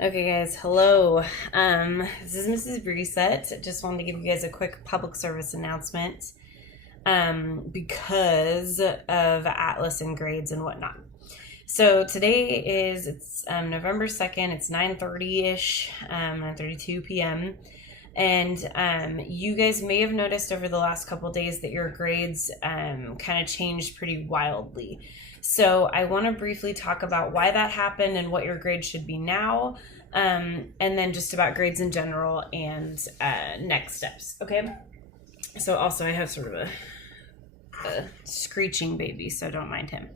Okay, guys, hello. This is Mrs. Reset. Just wanted to give you guys a quick public service announcement because of Atlas and grades and whatnot. So today it's November 2nd. It's 9:30-ish, 9:32 p.m. And you guys may have noticed over the last couple days that your grades kind of changed pretty wildly. So I want to briefly talk about why that happened and what your grade should be now, and then just about grades in general and next steps. Okay. So also I have sort of a screeching baby, so don't mind him.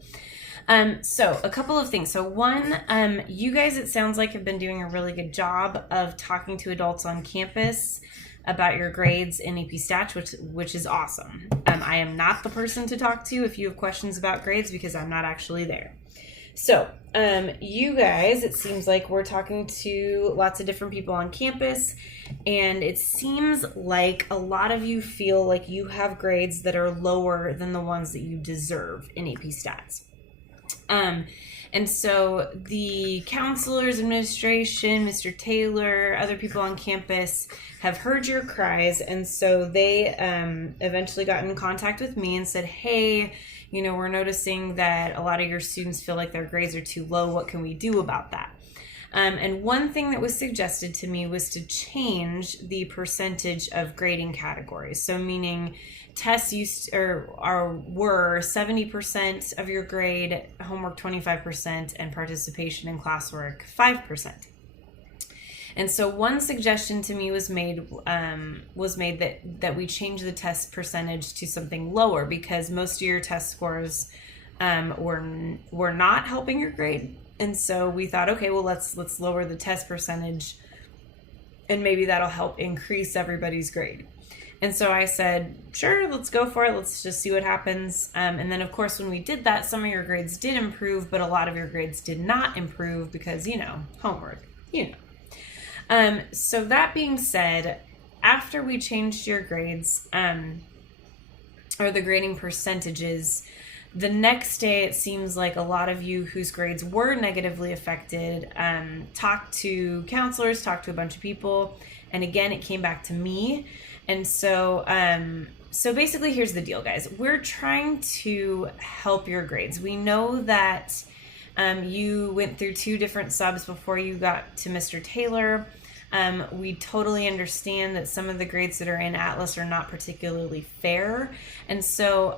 So a couple of things. So one, you guys, it sounds like, have been doing a really good job of talking to adults on campus about your grades in AP Stats, which is awesome. I am not the person to talk to if you have questions about grades because I'm not actually there. So, you guys, it seems like we're talking to lots of different people on campus, and it seems like a lot of you feel like you have grades that are lower than the ones that you deserve in AP Stats. And so the counselors, administration, Mr. Taylor, other people on campus have heard your cries, and so they eventually got in contact with me and said, hey, we're noticing that a lot of your students feel like their grades are too low. What can we do about that? And one thing that was suggested to me was to change the percentage of grading categories. So meaning tests were 70% of your grade, homework 25%, and participation in classwork 5%. And so one suggestion to me was made that we change the test percentage to something lower because most of your test scores were not helping your grade. And so we thought, okay, well, let's lower the test percentage and maybe that'll help increase everybody's grade. And so I said, sure, let's go for it. Let's just see what happens. And then, of course, when we did that, some of your grades did improve, but a lot of your grades did not improve because, homework, So that being said, after we changed your grades, or the grading percentages, the next day, it seems like a lot of you whose grades were negatively affected talked to counselors, talked to a bunch of people, and again, it came back to me. And so basically, here's the deal, guys. We're trying to help your grades. We know that you went through 2 different subs before you got to Mr. Taylor. We totally understand that some of the grades that are in Atlas are not particularly fair, and so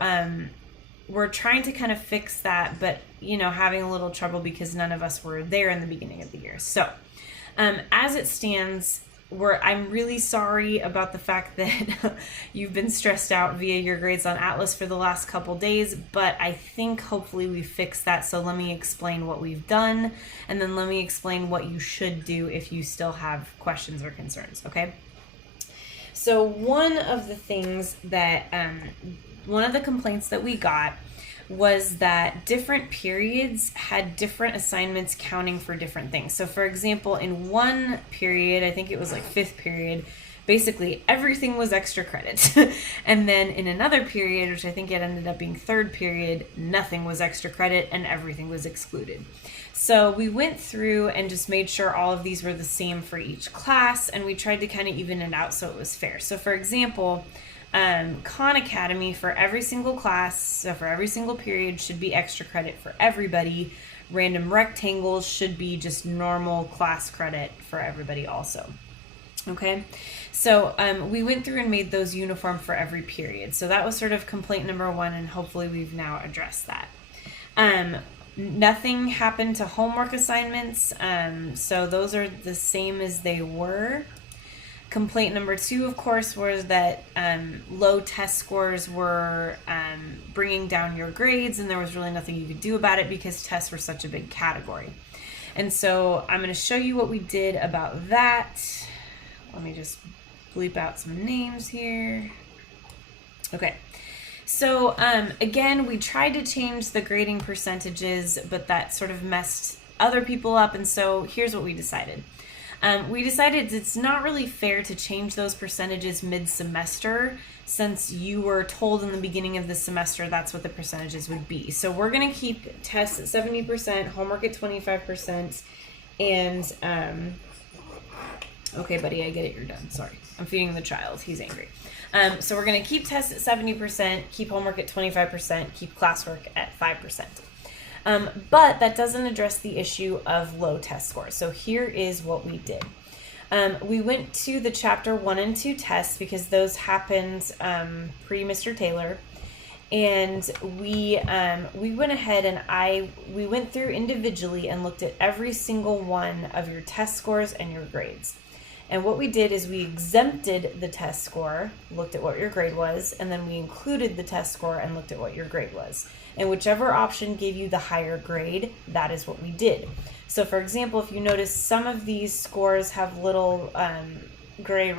we're trying to kind of fix that, but having a little trouble because none of us were there in the beginning of the year. So as it stands, I'm really sorry about the fact that you've been stressed out via your grades on Atlas for the last couple days, but I think hopefully we fixed that. So let me explain what we've done, and then let me explain what you should do if you still have questions or concerns, okay? So one of the complaints that we got was that different periods had different assignments counting for different things. So for example, in one period, I think it was like 5th period, basically everything was extra credit. And then in another period, which I think it ended up being 3rd period, nothing was extra credit and everything was excluded. So we went through and just made sure all of these were the same for each class, and we tried to kind of even it out so it was fair. So for example, Khan Academy for every single class, so for every single period, should be extra credit for everybody. Random rectangles should be just normal class credit for everybody also. Okay, so we went through and made those uniform for every period. So that was sort of complaint number 1, and hopefully we've now addressed that. Nothing happened to homework assignments, so those are the same as they were. Complaint number 2, of course, was that low test scores were bringing down your grades, and there was really nothing you could do about it because tests were such a big category. And so I'm going to show you what we did about that. Let me just bleep out some names here. Okay. So again, we tried to change the grading percentages, but that sort of messed other people up, and so here's what we decided. We decided it's not really fair to change those percentages mid-semester since you were told in the beginning of the semester that's what the percentages would be. So we're going to keep tests at 70%, homework at 25%, And, okay, buddy, I get it. You're done. Sorry. I'm feeding the child. He's angry. So we're going to keep tests at 70%, keep homework at 25%, keep classwork at 5%. But that doesn't address the issue of low test scores. So here is what we did. We went to the chapter 1 and 2 tests because those happened pre Mr. Taylor. And we went ahead and we went through individually and looked at every single one of your test scores and your grades. And what we did is we exempted the test score, looked at what your grade was, and then we included the test score and looked at what your grade was. And whichever option gave you the higher grade, that is what we did. So for example, if you notice, some of these scores have little gray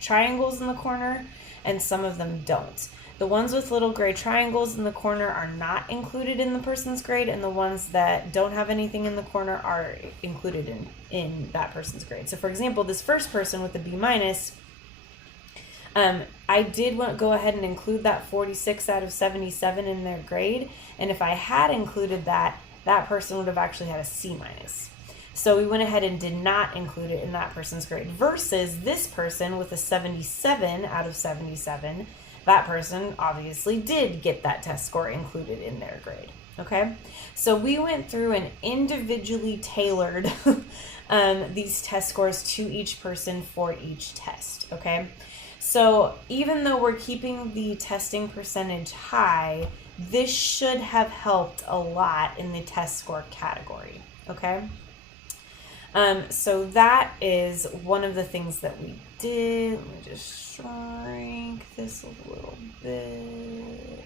triangles in the corner, and some of them don't. The ones with little gray triangles in the corner are not included in the person's grade, and the ones that don't have anything in the corner are included in that person's grade. So for example, this first person with the B minus, I did go ahead and include that 46 out of 77 in their grade, and if I had included that, that person would have actually had a C minus. So we went ahead and did not include it in that person's grade, versus this person with a 77 out of 77, that person obviously did get that test score included in their grade, okay? So we went through and individually tailored these test scores to each person for each test, okay? So even though we're keeping the testing percentage high, this should have helped a lot in the test score category, okay? So that is one of the things that we did. Let me just shrink this a little bit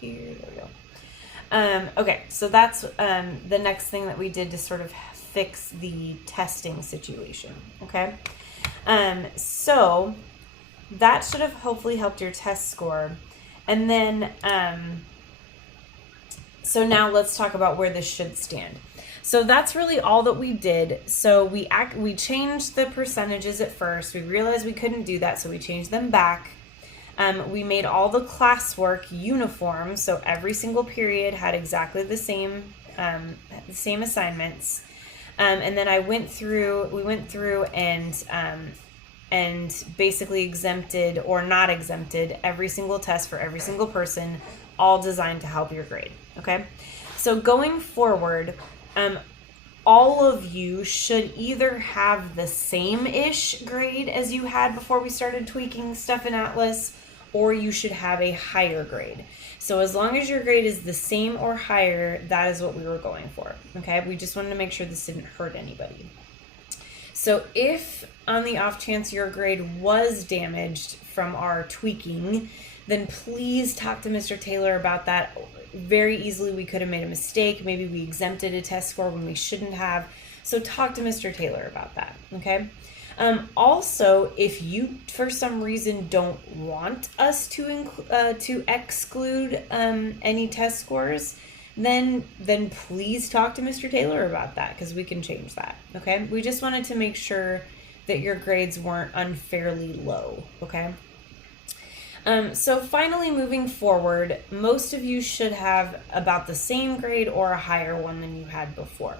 here. There we go. Okay, so that's the next thing that we did to sort of fix the testing situation, okay? So that should have hopefully helped your test score. And then, so now let's talk about where this should stand. So that's really all that we did. So we changed the percentages at first. We realized we couldn't do that, so we changed them back. We made all the classwork uniform, so every single period had exactly the same assignments. And then we went through and basically exempted or not exempted every single test for every single person, all designed to help your grade. Okay, so going forward, all of you should either have the same-ish grade as you had before we started tweaking stuff in Atlas, or you should have a higher grade. So as long as your grade is the same or higher, that is what we were going for, okay? We just wanted to make sure this didn't hurt anybody. So if on the off chance your grade was damaged from our tweaking, then please talk to Mr. Taylor about that. Very easily we could have made a mistake. Maybe we exempted a test score when we shouldn't have. So talk to Mr. Taylor about that, okay? Also, if you for some reason don't want us to exclude any test scores, then please talk to Mr. Taylor about that, because we can change that, okay? We just wanted to make sure that your grades weren't unfairly low, okay? So finally, moving forward, most of you should have about the same grade or a higher one than you had before.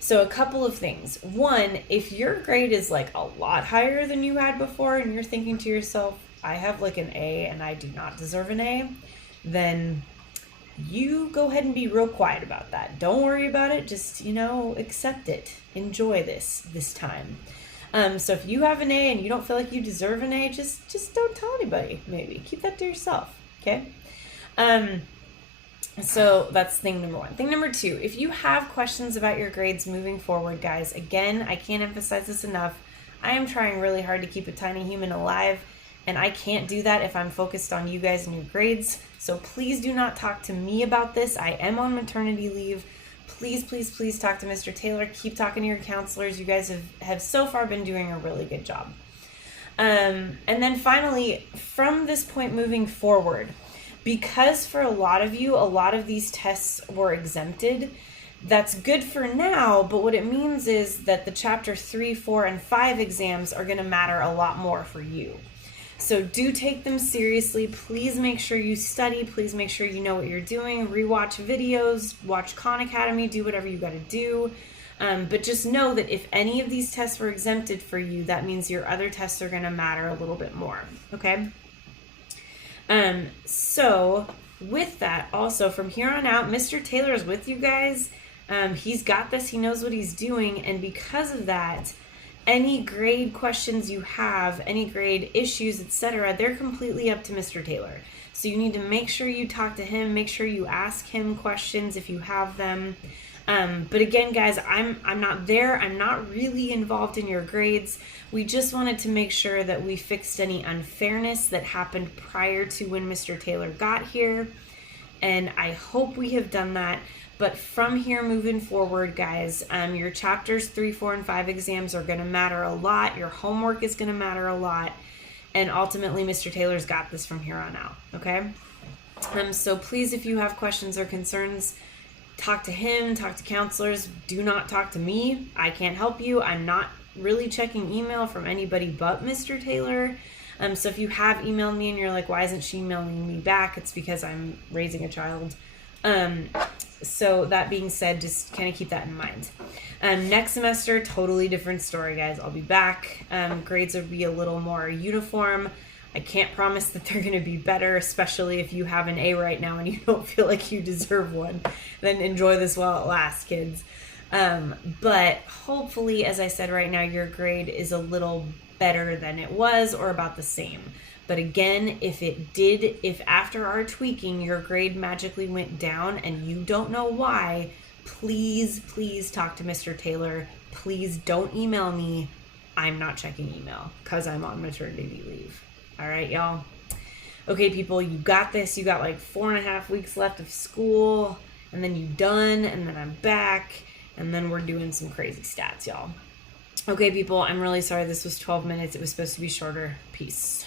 So a couple of things. One, if your grade is like a lot higher than you had before and you're thinking to yourself, I have like an A and I do not deserve an A, then you go ahead and be real quiet about that. Don't worry about it. Just, accept it. Enjoy this time. So if you have an A and you don't feel like you deserve an A, just don't tell anybody, maybe. Keep that to yourself, okay? So that's thing number one. Thing number two, if you have questions about your grades moving forward, guys, again, I can't emphasize this enough. I am trying really hard to keep a tiny human alive, and I can't do that if I'm focused on you guys and your grades. So please do not talk to me about this. I am on maternity leave. Please, please, please talk to Mr. Taylor. Keep talking to your counselors. You guys have so far been doing a really good job. And then finally, from this point moving forward, because for a lot of you, a lot of these tests were exempted, that's good for now, but what it means is that the chapter 3, 4, and 5 exams are going to matter a lot more for you. So do take them seriously. Please make sure you study. Please make sure you know what you're doing. Rewatch videos, watch Khan Academy, do whatever you got to do. But just know that if any of these tests were exempted for you, that means your other tests are going to matter a little bit more. Okay. So with that, also from here on out, Mr. Taylor is with you guys. He's got this. He knows what he's doing. And because of that, any grade questions you have, any grade issues, etc., they're completely up to Mr. Taylor. So you need to make sure you talk to him, make sure you ask him questions if you have them. But again, guys, I'm not there. I'm not really involved in your grades. We just wanted to make sure that we fixed any unfairness that happened prior to when Mr. Taylor got here. And I hope we have done that. But from here moving forward, guys, your chapters 3, 4, and 5 exams are going to matter a lot. Your homework is going to matter a lot. And ultimately, Mr. Taylor's got this from here on out, okay? So please, if you have questions or concerns, talk to him, talk to counselors. Do not talk to me. I can't help you. I'm not really checking email from anybody but Mr. Taylor. So if you have emailed me and you're like, why isn't she emailing me back? It's because I'm raising a child. So that being said, just kind of keep that in mind. Next semester, totally different story, guys. I'll be back. Grades will be a little more uniform. I can't promise that they're going to be better, especially if you have an A right now and you don't feel like you deserve one. Then enjoy this while it lasts, kids. But hopefully, as I said right now, your grade is a little better than it was or about the same. But again, if after our tweaking, your grade magically went down and you don't know why, please talk to Mr. Taylor. Please don't email me. I'm not checking email because I'm on maternity leave. All right, y'all. Okay, people, you got this. You got like 4.5 weeks left of school, and then you done, and then I'm back, and then we're doing some crazy stats, y'all. Okay, people, I'm really sorry this was 12 minutes. It was supposed to be shorter. Peace.